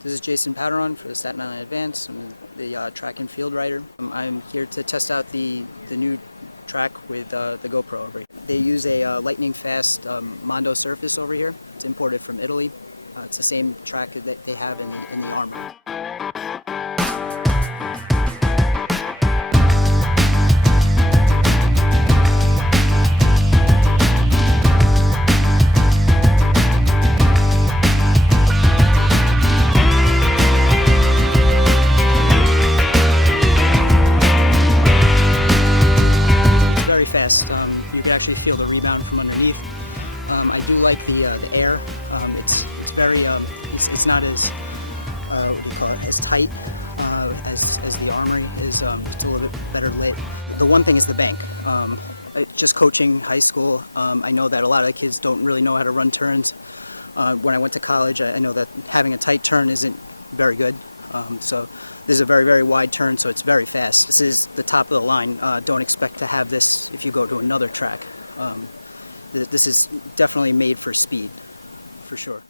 This is Jason Paderon for the Staten Island Advance. I'm the track and field rider. I'm here to test out the new track with the GoPro over here. They use a lightning fast Mondo surface over here. It's imported from Italy. It's the same track that they have in the Armor. Very fast. You can actually feel the rebound from underneath. I do like the air. It's very it's not as what do you call it, as tight as the Armory is. It's a little bit better lit. The one thing is the bank. Just coaching high school, I know that a lot of the kids don't really know how to run turns. When I went to college, I know that having a tight turn isn't very good. So this is a very, very wide turn, so it's very fast. This is the top of the line. Don't expect to have this if you go to another track. This is definitely made for speed, for sure.